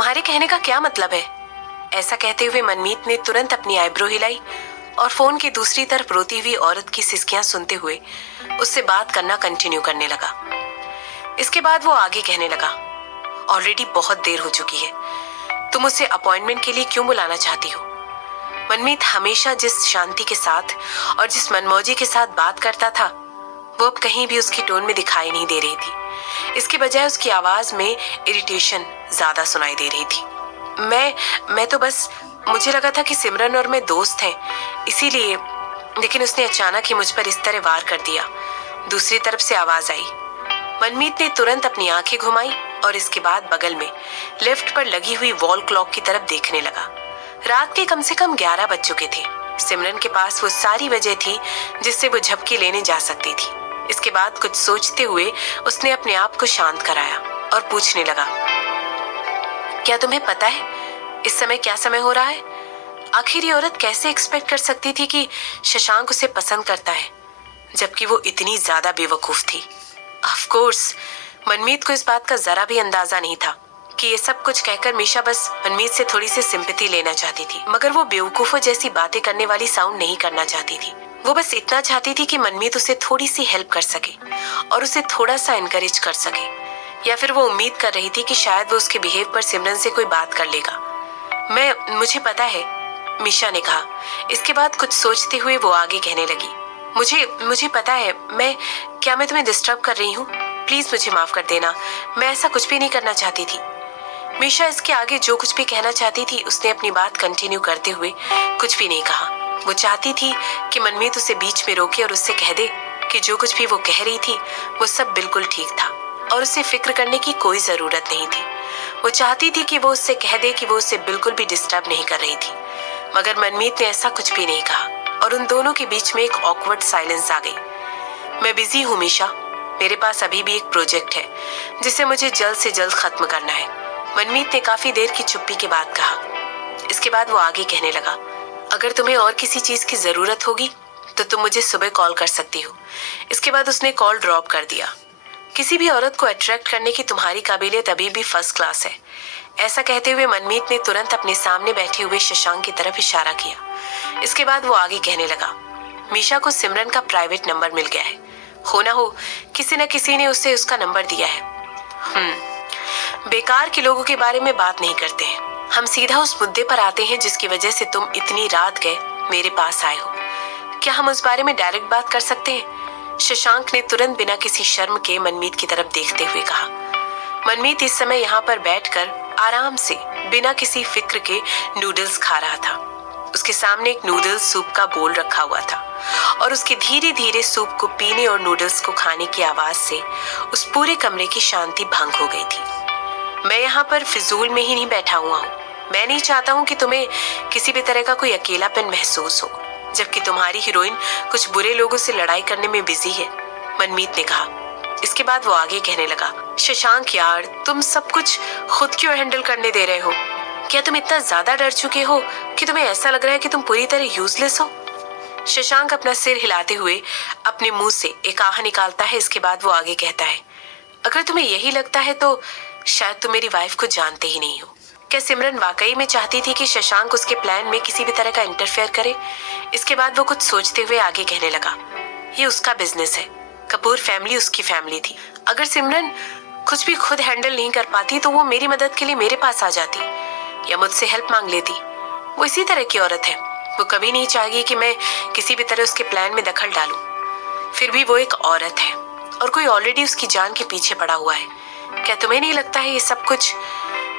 तुम्हारे कहने का क्या मतलब है? ऐसा कहते हुए मनमीत ने तुरंत अपनी आईब्रो हिलाई और फोन की दूसरी तरफ रोती हुई औरत की सिसकियां सुनते हुए उससे बात करना कंटिन्यू करने लगा। इसके बाद वो आगे कहने लगा, ऑलरेडी बहुत देर हो चुकी है, तुम उसे अपॉइंटमेंट के लिए क्यों बुलाना चाहती हो? मनमीत हमेशा जिस शांति के साथ और जिस मनमौजी के साथ बात करता था, वो अब कहीं भी उसकी टोन में दिखाई नहीं दे रही थी। इसके बजाय उसकी आवाज में इरिटेशन ज्यादा सुनाई दे रही थी। मैं तो बस, मुझे लगा था कि सिमरन और मैं दोस्त हैं, इसीलिए। लेकिन उसने अचानक ही मुझ पर इस तरह वार कर दिया। दूसरी तरफ से आवाज आई। मनमीत ने तुरंत अपनी आंखें घुमाई और इसके बाद बगल में लिफ्ट पर लगी हुई वॉल क्लॉक की तरफ देखने लगा। रात के कम से कम 11 बज चुके थे। सिमरन के पास वो सारी वजह थी जिससे वो झपकी लेने जा सकती थी। इसके बाद कुछ सोचते हुए उसने अपने आप को शांत कराया और पूछने लगा, क्या तुम्हें पता है इस समय क्या समय हो रहा है? आखिर ये औरत कैसे एक्सपेक्ट कर सकती थी कि शशांक उसे पसंद करता है, जबकि वो इतनी ज्यादा बेवकूफ थी। ऑफ कोर्स मनमीत को इस बात का जरा भी अंदाजा नहीं था कि ये सब कुछ कहकर मीशा बस मनमीत से थोड़ी सी सिंपैथी लेना चाहती थी, मगर वो बेवकूफों जैसी बातें करने वाली साउंड नहीं करना चाहती थी। वो बस इतना चाहती थी कि मनमीत उसे थोड़ी सी हेल्प कर सके और उसे थोड़ा सा एनकरेज कर सके, या फिर वो उम्मीद कर रही थी कि शायद वो उसके बिहेव पर सिमरन से कोई बात कर लेगा। मुझे पता है, मीशा ने कहा। इसके बाद कुछ सोचते हुए वो आगे कहने लगी, मुझे पता है, मैं तुम्हें डिस्टर्ब कर रही हूँ? प्लीज मुझे माफ कर देना, मैं ऐसा कुछ भी नहीं करना चाहती थी। मीशा इसके आगे जो कुछ भी कहना चाहती थी उसने अपनी बात कंटिन्यू करते हुए कुछ भी नहीं कहा। वो चाहती थी कि मनमीत उसे बीच में रोके और उससे कह दे कि जो कुछ भी वो कह रही थी वो सब बिल्कुल ठीक था और उसे फिक्र करने की कोई जरूरत नहीं थी। वो चाहती थी कि वो उससे कह दे कि वो उसे बिल्कुल भी डिस्टर्ब नहीं कर रही थी, मगर मनमीत ने ऐसा कुछ भी नहीं कहा और उन दोनों के बीच में एक ऑकवर्ड साइलेंस आ गई। मैं बिजी हूँ मीशा, मेरे पास अभी भी एक प्रोजेक्ट है जिसे मुझे जल्द से जल्द खत्म करना है, मनमीत ने काफी देर की चुप्पी के बाद कहा। इसके बाद वो आगे कहने लगा, अगर तुम्हें और किसी चीज की जरूरत होगी तो तुम मुझे सुबह कॉल कर सकती हो। इसके बाद उसने कॉल ड्रॉप कर दिया। किसी भी औरत को अट्रैक्ट करने की तुम्हारी काबिलियत अभी भी फर्स्ट क्लास है। ऐसा कहते हुए मनमीत ने तुरंत अपने सामने बैठे हुए शशांक की तरफ इशारा किया। इसके बाद वो आगे कहने लगा, मीशा को सिमरन का प्राइवेट नंबर मिल गया है, हो ना हो किसी न किसी ने उसे उसका नंबर दिया है। बेकार के लोगों के बारे में बात नहीं करते हैं, हम सीधा उस मुद्दे पर आते हैं जिसकी वजह से तुम इतनी रात गए मेरे पास आए हो। क्या हम उस बारे में डायरेक्ट बात कर सकते हैं? शशांक ने तुरंत बिना किसी शर्म के मनमीत की तरफ देखते हुए कहा। मनमीत इस समय यहाँ पर बैठकर आराम से बिना किसी फिक्र के नूडल्स खा रहा था। उसके सामने एक नूडल्स सूप का बोल रखा हुआ था और उसके धीरे धीरे सूप को पीने और नूडल्स को खाने की आवाज से उस पूरे कमरे की शांति भंग हो गई थी। मैं यहाँ पर फिजूल में ही नहीं बैठा हुआ हूँ, मैं नहीं चाहता हूँ कि तुम्हें किसी भी तरह का कोई अकेलापन महसूस हो, जबकि तुम्हारी हीरोइन कुछ बुरे लोगों से लड़ाई करने में बिजी है, मनमीत ने कहा। इसके बाद वो आगे कहने लगा, शशांक यार, तुम सब कुछ खुद क्यों हैंडल करने दे रहे हो? क्या तुम इतना ज्यादा डर चुके हो कि तुम्हें ऐसा लग रहा है कि तुम पूरी तरह यूजलेस हो? शशांक अपना सिर हिलाते हुए अपने मुंह से एक आह निकालता है। इसके बाद वो आगे कहता है, अगर तुम्हें यही लगता है तो शायद तुम मेरी वाइफ को जानते ही नहीं हो। क्या सिमरन वाकई में चाहती थी कि शशांक उसके प्लान में किसी भी तरह का इंटरफेयर करे? इसके बाद वो कुछ सोचते हुए आगे कहने लगा, ये उसका बिजनेस है, कपूर फैमिली उसकी फैमिली थी। अगर सिमरन कुछ भी खुद हैंडल नहीं कर पाती तो वो मेरी मदद के लिए मेरे पास आ जाती या मुझसे हेल्प मांग लेती। वो इसी तरह की औरत है, वो कभी नहीं चाहेगी कि मैं किसी भी तरह उसके प्लान में दखल डालूं। फिर भी वो एक औरत है और कोई ऑलरेडी उसकी जान के पीछे पड़ा हुआ है। क्या तुम्हें नहीं लगता है ये सब कुछ?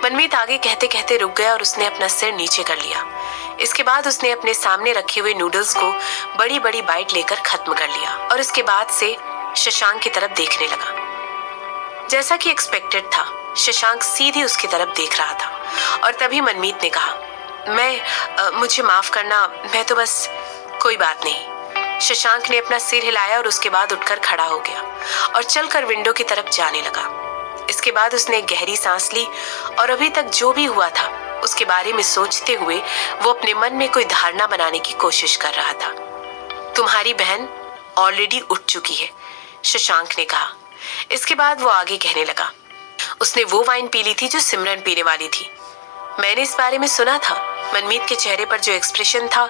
मनमीत आगे कहते कहते रुक गया और उसने अपना सिर नीचे कर लिया। इसके बाद उसने अपने सामने रखे हुए नूडल्स को बड़ी बड़ी बाइट लेकर खत्म कर लिया और इसके बाद से शशांक की तरफ देखने लगा। जैसा कि एक्सपेक्टेड था, शशांक सीधे उसकी तरफ देख रहा था और तभी मनमीत ने कहा, मुझे माफ करना, मैं तो बस, कोई बात नहीं। शशांक ने अपना सिर हिलाया और उसके बाद उठकर खड़ा हो गया और चलकर विंडो की तरफ जाने लगा। इसके बाद उसने एक गहरी सांस ली और अभी तक जो भी हुआ था उसके बारे में सोचते हुए वो अपने मन में कोई धारणा बनाने की कोशिश कर रहा था। तुम्हारी बहन ऑलरेडी उठ चुकी है, शशांक ने कहा। इसके बाद वो आगे कहने लगा, उसने वो वाइन पी ली थी जो सिमरन पीने वाली थी। मैंने इस बारे में सुना था। मनमीत के चेहरे पर जो एक्सप्रेशन था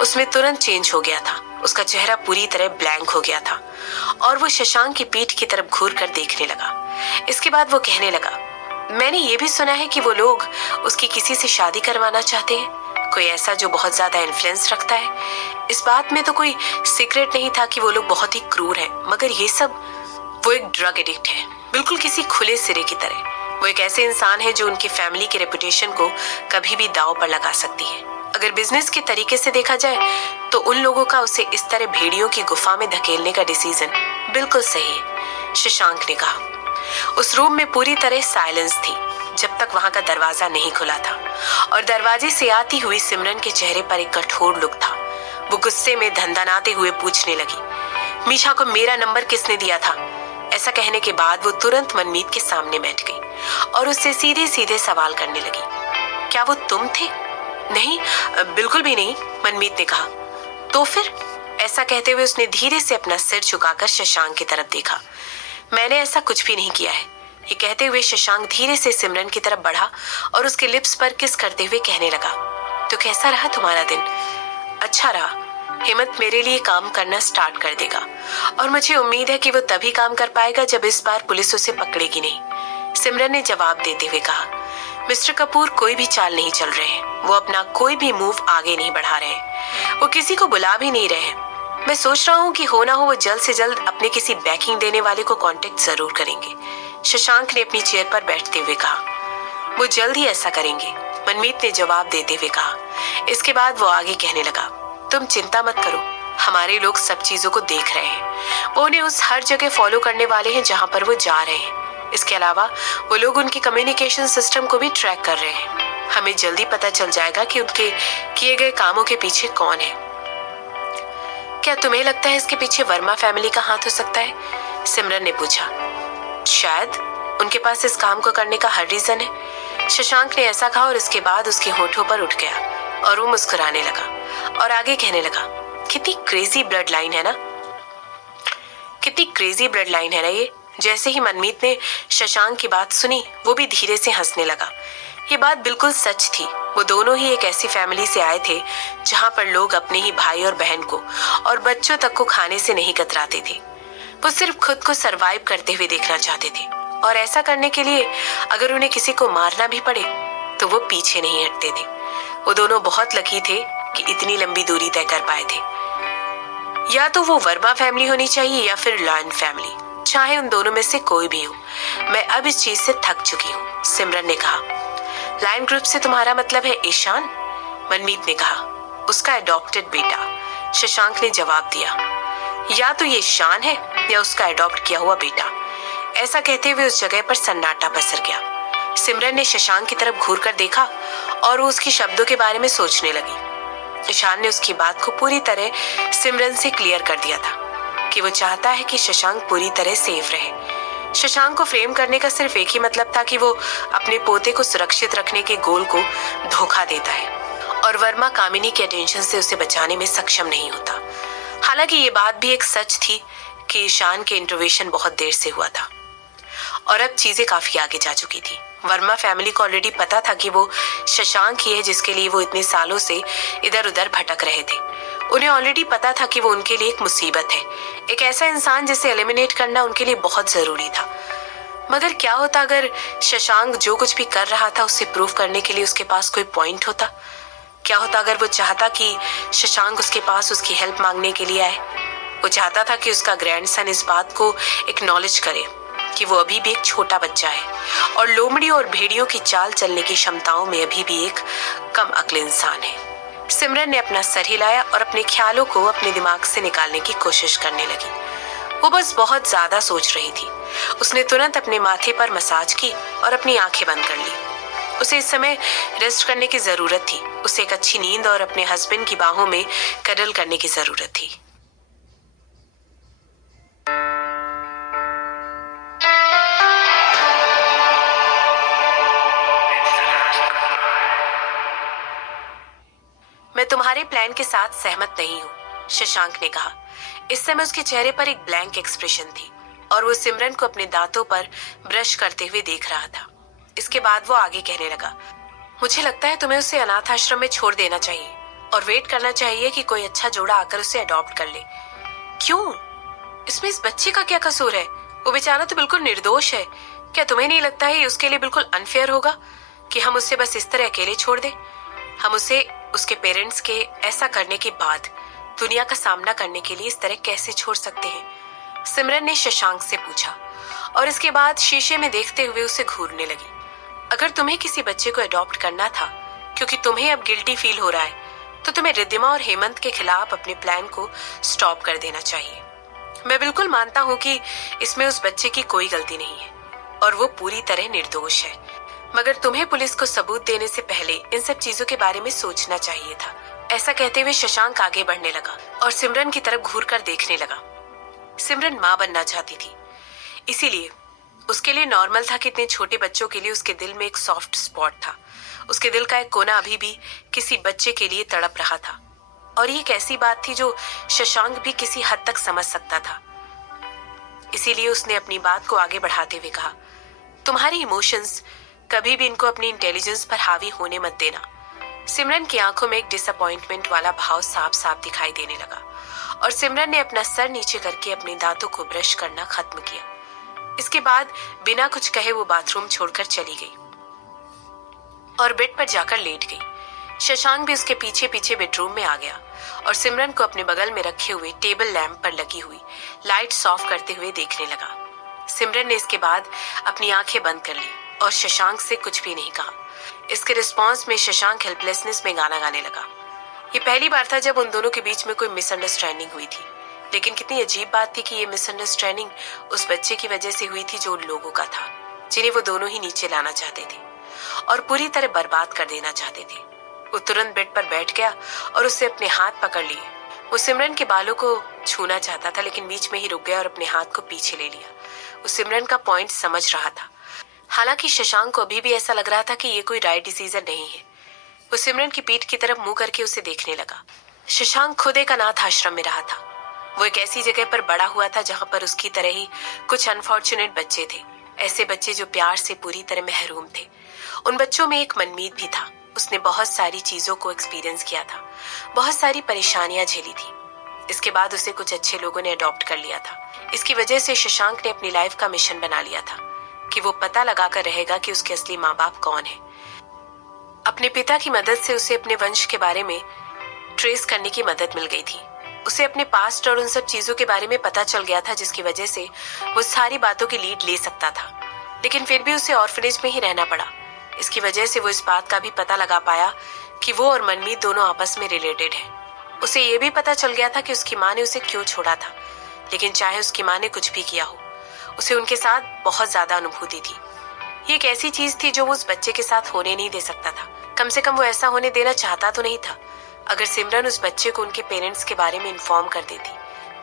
उसमें तुरंत चेंज हो गया था। उसका चेहरा पूरी तरह ब्लैंक हो गया था और वो शशांक की पीठ की तरफ घूर कर देखने लगा। इसके बाद वो कहने लगा, मैंने ये भी सुना है कि वो लोग उसकी किसी से शादी करवाना चाहते हैं, कोई ऐसा जो बहुत ज्यादा इन्फ्लुएंस रखता है। इस बात में तो कोई सीक्रेट नहीं था कि वो लोग बहुत ही क्रूर हैं, मगर ये सब, वो एक ड्रग एडिक्ट है, बिल्कुल किसी खुले सिरे की तरह। वो एक ऐसे इंसान है जो उनकी फैमिली के रेपुटेशन को कभी भी दांव पर लगा सकती है। अगर बिजनेस के तरीके से देखा जाए तो उन लोगों का उसे इस तरह भेड़ियों की गुफा में धकेलने का डिसीजन बिल्कुल सही है, शशांक ने कहा। उस रूम में पूरी तरह साइलेंस थी जब तक वहां का दरवाजा नहीं खुला था और दरवाजे से आती हुई सिमरन के चेहरे पर एक कठोर लुक था। वो गुस्से में धनधनाते हुए पूछने लगी, मीशा को मेरा नंबर किसने दिया था? ऐसा कहने के बाद वो तुरंत मनमीत के सामने बैठ गई और उससे सीधे सीधे सवाल करने लगी, क्या वो तुम थे? नहीं, बिल्कुल भी नहीं, मनमीत ने कहा। तो फिर? ऐसा कहते हुए उसने धीरे से अपना सिर झुकाकर शशांक की तरफ देखा। मैंने ऐसा कुछ भी नहीं किया है। ये कहते हुए शशांक धीरे से सिमरन की तरफ बढ़ा और उसके लिप्स पर किस करते हुए कहने लगा, तो कैसा रहा तुम्हारा दिन? अच्छा रहा। हिम्मत मेरे लिए काम करना स्टार्ट कर देगा और मुझे उम्मीद है कि वो तभी काम कर पाएगा जब इस बार पुलिस उसे पकड़ेगी नहीं, सिमरन ने जवाब देते हुए कहा। मिस्टर कपूर कोई भी चाल नहीं चल रहे हैं, वो अपना कोई भी मूव आगे नहीं बढ़ा रहे हैं, वो किसी को बुला भी नहीं रहे हैं। मैं सोच रहा हूँ कि हो ना हो वो जल्द से जल्द अपने किसी बैकिंग देने वाले को कांटेक्ट जरूर करेंगे, शशांक ने अपनी चेयर पर बैठते हुए कहा। वो जल्द ही ऐसा करेंगे, मनमीत ने जवाब देते हुए कहा। इसके बाद वो आगे कहने लगा, तुम चिंता मत करो, हमारे लोग सब चीजों को देख रहे हैं। वो उन्हें उस हर जगह फॉलो करने वाले हैं जहां पर वो जा रहे हैं। इसके अलावा वो लोग उनके कम्युनिकेशन सिस्टम को भी ट्रैक कर रहे हैं। हमें जल्दी पता चल जाएगा कि उनके किए गए कामों के पीछे कौन है। क्या तुम्हें लगता है इसके पीछे वर्मा फैमिली का हाथ हो सकता है? सिमरन ने पूछा। शायद उनके पास इस काम को करने का हर रीजन है, शशांक ने ऐसा कहा और इसके बाद उसके होठों पर उठ गया और वो मुस्कुराने लगा और आगे कहने लगा, कितनी क्रेजी ब्लड लाइन है ना, कितनी क्रेजी ब्लड लाइन है ना ये। जैसे ही मनमीत ने शशांक की बात सुनी वो भी धीरे से हंसने लगा। ये बात बिल्कुल सच थी। वो दोनों ही एक ऐसी फैमिली से आए थे जहां पर लोग अपने ही भाई और बहन को और बच्चों तक को खाने से नहीं कतराते थे। वो सिर्फ खुद को सरवाइव करते हुए देखना चाहते थे और ऐसा करने के लिए अगर उन्हें किसी को मारना भी पड़े तो वो पीछे नहीं हटते थे। वो दोनों बहुत लकी थे कि इतनी लंबी दूरी तय कर पाए थे। या तो वो वर्मा फैमिली होनी चाहिए या फिर लॉयन फैमिली, चाहे उन दोनों में से कोई भी हो। मैं अब इस चीज से थक चुकी हूँ, सिमरन ने कहा। लायन ग्रुप से तुम्हारा मतलब है ईशान? मनमीत ने कहा। उसका एडॉप्टेड बेटा, शशांक ने जवाब दिया। या तो ये ईशान है या उसका एडॉप्ट किया हुआ बेटा। ऐसा कहते हुए उस जगह पर सन्नाटा पसर गया। सिमरन ने शशांक की तरफ घूर कर देखा और वो उसके शब्दों के बारे में सोचने लगी। ईशान ने उसकी बात को पूरी तरह सिमरन से क्लियर कर दिया था कि वो चाहता है कि शशांक पूरी तरह सेफ रहे। शशांक को फ्रेम करने का सिर्फ एक ही मतलब था कि वो अपने पोते को सुरक्षित रखने के गोल को धोखा देता है और वर्मा कामिनी के अटेंशन से उसे बचाने में सक्षम नहीं होता। हालांकि ये बात भी एक सच थी कि ईशान के इंटरवेंशन बहुत देर से हुआ था और अब चीजें काफी आगे जा चुकी थी। वर्मा फैमिली को ऑलरेडी पता था कि वो शशांक ही है जिसके लिए वो इतने सालों से इधर उधर भटक रहे थे। उन्हें ऑलरेडी पता था कि वो उनके लिए एक मुसीबत है, एक ऐसा इंसान जिसे एलिमिनेट करना उनके लिए बहुत जरूरी था। मगर क्या होता अगर शशांक जो कुछ भी कर रहा था उसे प्रूव करने के लिए उसके पास कोई पॉइंट होता? क्या होता अगर वो चाहता कि शशांक उसके पास उसकी हेल्प मांगने के लिए आए? वो चाहता था कि उसका ग्रैंडसन इस बात को एक्नॉलेज करे कि वो अभी भी एक छोटा बच्चा है और लोमड़ी और भेड़ियों की चाल चलने की क्षमताओं में अभी भी एक कम अक्ल इंसान है। सिमरन ने अपना सर हिलाया और अपने ख्यालों को अपने दिमाग से निकालने की कोशिश करने लगी। वो बस बहुत ज्यादा सोच रही थी। उसने तुरंत अपने माथे पर मसाज की और अपनी आंखें बंद कर ली। उसे इस समय रेस्ट करने की जरूरत थी। उसे एक अच्छी नींद और अपने हस्बैंड की बाहों में कडल करने की जरूरत थी। मैं तुम्हारे प्लान के साथ सहमत नहीं हूँ, शशांक ने कहा। इस समय उसके चेहरे पर एक ब्लैंक एक्सप्रेशन थी और वो सिमरन को अपने दांतों पर ब्रश करते हुए देख रहा था। इसके बाद वो आगे कहने लगा, मुझे लगता है तुम्हें उसे अनाथ आश्रम में छोड़ देना चाहिए और वेट करना चाहिए कि कोई अच्छा जोड़ा आकर उसे अडॉप्ट कर ले। क्यों? इसमें इस बच्चे का क्या कसूर है? वो बेचारा तो बिल्कुल निर्दोष है। क्या तुम्हें नहीं लगता है उसके लिए बिल्कुल अनफेयर होगा कि हम उसे बस इस तरह अकेले छोड़ दें? हम उसे उसके पेरेंट्स के ऐसा करने के बाद दुनिया का सामना करने के लिए इस तरह कैसे छोड़ सकते हैं? सिमरन ने शशांक से पूछा और इसके बाद शीशे में देखते हुए उसे घूरने लगी। अगर तुम्हें किसी बच्चे को अडॉप्ट करना था क्योंकि तुम्हें अब गिल्टी फील हो रहा है, तो तुम्हें रिद्धिमा और हेमंत के खिलाफ अपने प्लान को स्टॉप कर देना चाहिए। मैं बिल्कुल मानता हूँ कि इसमें उस बच्चे की कोई गलती नहीं है और वो पूरी तरह निर्दोष है, मगर तुम्हें पुलिस को सबूत देने से पहले इन सब चीजों के बारे में सोचना चाहिए था। ऐसा कहते हुए शशांक आगे बढ़ने लगा और सिमरन की तरफ घूर कर देखने लगा। सिमरन माँ बनना चाहती थी, इसीलिए उसके लिए नॉर्मल था कि इतने छोटे बच्चों के लिए उसके दिल में एक सॉफ्ट स्पॉट था। उसके दिल का एक कोना अभी भी किसी बच्चे के लिए तड़प रहा था और ये एक ऐसी बात थी जो शशांक भी किसी हद तक समझ सकता था। इसीलिए उसने अपनी बात को आगे बढ़ाते हुए कहा, तुम्हारी इमोशंस कभी भी इनको अपनी इंटेलिजेंस पर हावी होने मत देना। सिमरन की आंखों में एक डिसअपॉइंटमेंट वाला भाव साफ साफ दिखाई देने लगा और सिमरन ने अपना सर नीचे करके अपने दांतों को ब्रश करना खत्म किया। इसके बाद बिना कुछ कहे वो बाथरूम छोड़कर चली गई और बेड पर जाकर लेट गई। शशांक भी उसके पीछे पीछे बेडरूम में आ गया और सिमरन को अपने बगल में रखे हुए टेबल लैंप पर लगी हुई लाइट्स ऑफ करते हुए देखने लगा। सिमरन ने इसके बाद अपनी आंखें बंद कर ली और शशांक से कुछ भी नहीं कहा। इसके रिस्पॉन्स में शशांक हेल्पलेसनेस में गाना गाने लगा। ये पहली बार था जब उन दोनों के बीच में कोई मिसअंडरस्टैंडिंग हुई थी, लेकिन कितनी अजीब बात थी कि ये मिसअंडरस्टैंडिंग उस बच्चे की वजह से हुई थी जो उन लोगों का था, जिन्हें वो दोनों ही नीचे लाना चाहते थे और पूरी तरह बर्बाद कर देना चाहते थे। वो तुरंत बेड पर बैठ गया और उससे अपने हाथ पकड़ लिए। वो सिमरन के बालों को छूना चाहता था, लेकिन बीच में ही रुक गया और अपने हाथ को पीछे ले लिया। वो सिमरन का पॉइंट समझ रहा था, हालांकि शशांक को अभी भी ऐसा लग रहा था कि ये कोई राइट डिसीजन नहीं है। वो सिमरन की पीठ की तरफ मुंह करके उसे देखने लगा। शशांक खुद एक अनाथ आश्रम में रहा था। वो एक ऐसी जगह पर बड़ा हुआ था जहां पर उसकी तरह ही कुछ अनफॉर्चुनेट बच्चे थे, ऐसे बच्चे जो प्यार से पूरी तरह महरूम थे। उन बच्चों में एक मनमीत भी था। उसने बहुत सारी चीजों को एक्सपीरियंस किया था, बहुत सारी परेशानियां झेली थी। इसके बाद उसे कुछ अच्छे लोगों ने अडॉप्ट कर लिया था। इसकी वजह से शशांक ने अपनी लाइफ का मिशन बना लिया था कि वो पता लगाकर रहेगा कि उसके असली माँ बाप कौन है। अपने पिता की मदद से उसे अपने वंश के बारे में ट्रेस करने की मदद मिल गई थी। उसे अपने पास्ट और उन सब चीजों के बारे में पता चल गया था जिसकी वजह से वो सारी बातों की लीड ले सकता था, लेकिन फिर भी उसे ऑर्फनेज में ही रहना पड़ा। इसकी वजह से वो इस बात का भी पता लगा पाया कि वो और मनमीत दोनों आपस में रिलेटेड हैं। उसे ये भी पता चल गया था कि उसकी माँ ने उसे क्यों छोड़ा था, लेकिन चाहे उसकी माँ ने कुछ भी किया हो, उसे उनके साथ बहुत ज्यादा अनुभूति थी। ये एक ऐसी चीज थी जो वो उस बच्चे के साथ होने नहीं दे सकता था। कम से कम वो ऐसा होने देना चाहता तो नहीं था। अगर सिमरन उस बच्चे को उनके पेरेंट्स के बारे में इन्फॉर्म कर देती,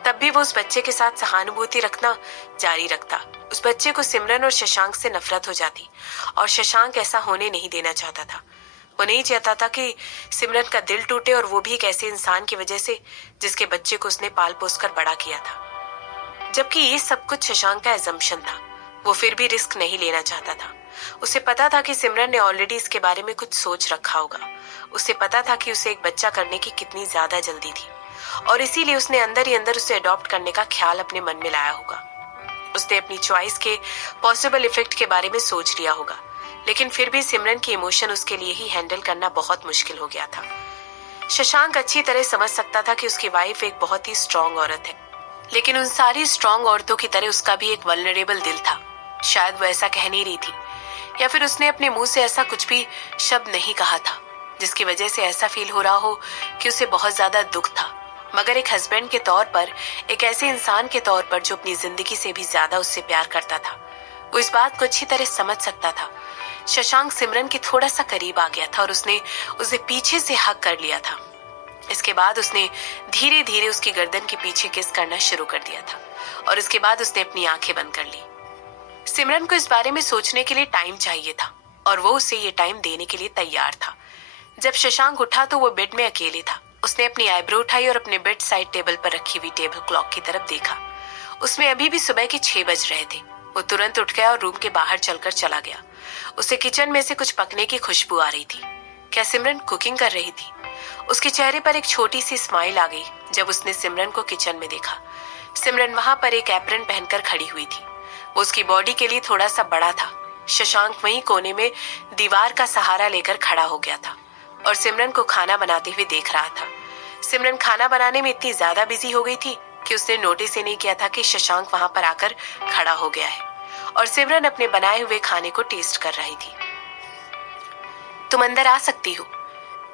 तब भी वो उस बच्चे के साथ सहानुभूति रखना जारी रखता। उस बच्चे को सिमरन और शशांक से नफरत हो जाती और शशांक ऐसा होने नहीं देना चाहता था। वो नहीं चाहता था कि सिमरन का दिल टूटे, और वो भी एक ऐसे इंसान की वजह से जिसके बच्चे को उसने पाल पोस कर बड़ा किया था। जबकि ये सब कुछ शशांक का एजम्पशन था, वो फिर भी रिस्क नहीं लेना चाहता था। उसे पता था कि सिमरन ने ऑलरेडी इसके बारे में कुछ सोच रखा होगा। उसे पता था कि उसे एक बच्चा करने की कितनी ज्यादा जल्दी थी और इसीलिए उसने अंदर ही अंदर उसे अडॉप्ट करने का ख्याल अपने मन में लाया होगा। उसने अपनी चॉइस के पॉसिबल इफेक्ट के बारे में सोच लिया होगा, लेकिन फिर भी सिमरन की इमोशन उसके लिए ही हैंडल करना बहुत मुश्किल हो गया था। शशांक अच्छी तरह समझ सकता था कि उसकी वाइफ एक बहुत ही स्ट्रांग औरत है, लेकिन उन सारी स्ट्रांग औरतों की तरह उसका भी एक वल्नरेबल दिल था। शायद वो ऐसा कह नहीं रही थी, या फिर उसने अपने मुंह से ऐसा कुछ भी शब्द नहीं कहा था जिसकी वजह से ऐसा फील हो रहा हो कि उसे बहुत ज्यादा दुख था। मगर एक हस्बैंड के तौर पर, एक ऐसे इंसान के तौर पर जो अपनी जिंदगी से भी ज्यादा उससे प्यार करता था, वो इस बात को अच्छी तरह समझ सकता था। शशांक सिमरन के थोड़ा सा करीब आ गया था और उसने उसे पीछे से हक कर लिया था। इसके बाद उसने धीरे धीरे उसकी गर्दन के पीछे किस करना शुरू कर दिया था और इसके बाद उसने अपनी आंखें बंद कर ली। सिमरन को इस बारे में सोचने के लिए टाइम चाहिए था और वो उसे ये टाइम देने के लिए तैयार था। जब शशांक उठा तो वो बेड में अकेले था। उसने अपनी आईब्रो उठाई और अपने बेड साइड टेबल पर रखी हुई टेबल क्लॉक की तरफ देखा। उसमें अभी भी सुबह के 6 बज रहे थे। वो तुरंत उठ गया और रूम के बाहर चलकर चला गया। उसे किचन में से कुछ पकने की खुशबू आ रही थी। क्या सिमरन कुकिंग कर रही थी? उसके चेहरे पर एक छोटी सी स्माइल आ गई जब उसने सिमरन को किचन में देखा। सिमरन वहां पर एक एप्रन पहनकर खड़ी हुई थी। वो उसकी बॉडी के लिए थोड़ा सा बड़ा था। शशांक वहीं कोने में दीवार का सहारा लेकर खड़ा हो गया था और सिमरन को खाना बनाते हुए देख रहा था। सिमरन खाना बनाने में इतनी ज्यादा बिजी हो गई थी कि उसने नोटिस ही नहीं किया था कि शशांक वहां पर आकर खड़ा हो गया है और सिमरन अपने बनाए हुए खाने को टेस्ट कर रही थी। तुम अंदर आ सकती हो,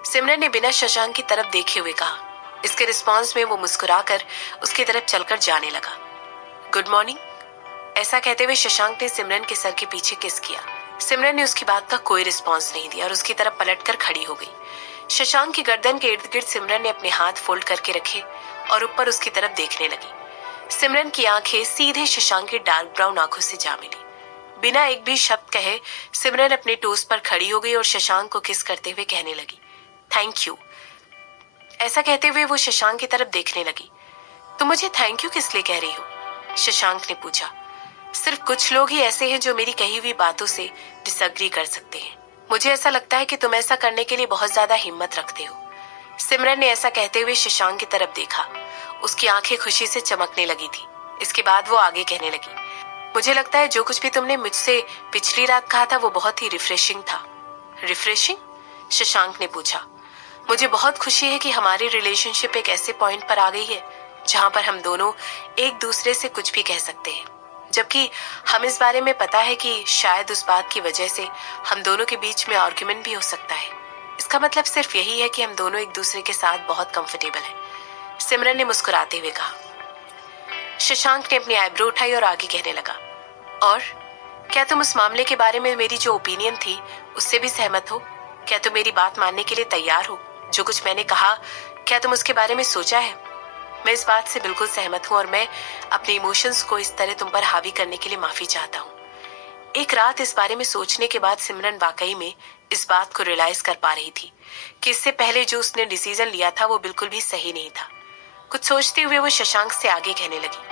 सिमरन ने बिना शशांक की तरफ देखे हुए कहा। इसके रिस्पॉन्स में वो मुस्कुराकर उसकी तरफ चलकर जाने लगा। गुड मॉर्निंग, ऐसा कहते हुए शशांक ने सिमरन के सर के पीछे किस किया। सिमरन ने उसकी बात का कोई रिस्पॉन्स नहीं दिया और उसकी तरफ पलटकर खड़ी हो गई। शशांक की गर्दन के इर्द गिर्द सिमरन ने अपने हाथ फोल्ड करके रखे और ऊपर उसकी तरफ देखने लगी। सिमरन की आंखें सीधे शशांक की डार्क ब्राउन आंखों से जा मिली। बिना एक भी शब्द कहे सिमरन अपने टोस्ट पर खड़ी हो गई और शशांक को किस करते हुए कहने लगी, थैंक यू। ऐसा कहते हुए वो शशांक की तरफ देखने लगी। तुम मुझे थैंक यू किस लिए कह रही हो? शशांक ने पूछा। सिर्फ कुछ लोग ही ऐसे हैं जो मेरी कही हुई बातों से डिसएग्री कर सकते हैं। मुझे ऐसा लगता है कि तुम ऐसा करने के लिए बहुत ज्यादा हिम्मत रखते हो। सिमरन ने ऐसा कहते हुए शशांक की तरफ देखा। उसकी आंखें खुशी से चमकने लगी थी। इसके बाद वो आगे कहने लगी, मुझे लगता है जो कुछ भी तुमने मुझसे पिछली रात कहा था वो बहुत ही रिफ्रेशिंग था। रिफ्रेशिंग? शशांक ने पूछा। मुझे बहुत खुशी है कि हमारी रिलेशनशिप एक ऐसे पॉइंट पर आ गई है जहां पर हम दोनों एक दूसरे से कुछ भी कह सकते हैं, जबकि हम इस बारे में पता है कि शायद उस बात की वजह से हम दोनों के बीच में आर्ग्यूमेंट भी हो सकता है। इसका मतलब सिर्फ यही है कि हम दोनों एक दूसरे के साथ बहुत कंफर्टेबल हैं। सिमरन ने मुस्कुराते हुए कहा। शशांक ने अपनी आईब्रो उठाई और आगे कहने लगा, और क्या तुम उस मामले के बारे में मेरी जो ओपिनियन थी उससे भी सहमत हो? क्या तुम मेरी बात मानने के लिए तैयार हो? जो कुछ मैंने कहा, क्या तुम उसके बारे में सोचा है? मैं इस बात से बिल्कुल सहमत हूँ और मैं अपने इमोशंस को इस तरह तुम पर हावी करने के लिए माफी चाहता हूँ। एक रात इस बारे में सोचने के बाद सिमरन वाकई में इस बात को रियलाइज कर पा रही थी कि इससे पहले जो उसने डिसीजन लिया था वो बिल्कुल भी सही नहीं था। कुछ सोचते हुए वो शशांक से आगे कहने लगी,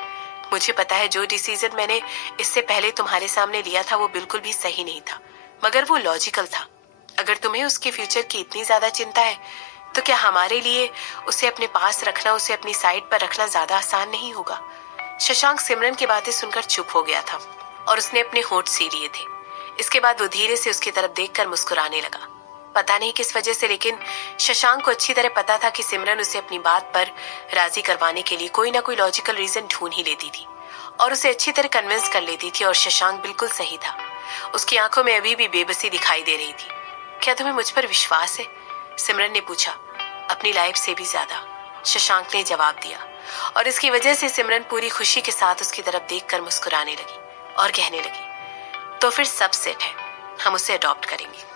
मुझे पता है जो डिसीजन मैंने इससे पहले तुम्हारे सामने लिया था वो बिल्कुल भी सही नहीं था, मगर वो लॉजिकल था। अगर तुम्हें उसके फ्यूचर की इतनी ज्यादा चिंता है तो क्या हमारे लिए उसे अपने पास रखना, उसे अपनी साइड पर रखना ज्यादा आसान नहीं होगा? शशांक सिमरन की बातें सुनकर चुप हो गया था और उसने अपने होंठ सी लिए थे। इसके बाद वो धीरे से उसकी तरफ देखकर मुस्कुराने लगा। पता नहीं किस वजह से, लेकिन शशांक को अच्छी तरह पता था कि सिमरन उसे अपनी बात पर राजी करवाने के लिए कोई ना कोई लॉजिकल रीजन ढूंढ ही लेती थी और उसे अच्छी तरह कन्विंस कर लेती थी। और शशांक बिल्कुल सही था। उसकी आंखों में अभी भी बेबसी दिखाई दे रही थी। क्या तुम्हें मुझ पर विश्वास है? सिमरन ने पूछा। अपनी लाइफ से भी ज्यादा, शशांक ने जवाब दिया। और इसकी वजह से सिमरन पूरी खुशी के साथ उसकी तरफ देखकर मुस्कुराने लगी और कहने लगी, तो फिर सब सेट है, हम उसे अडॉप्ट करेंगे।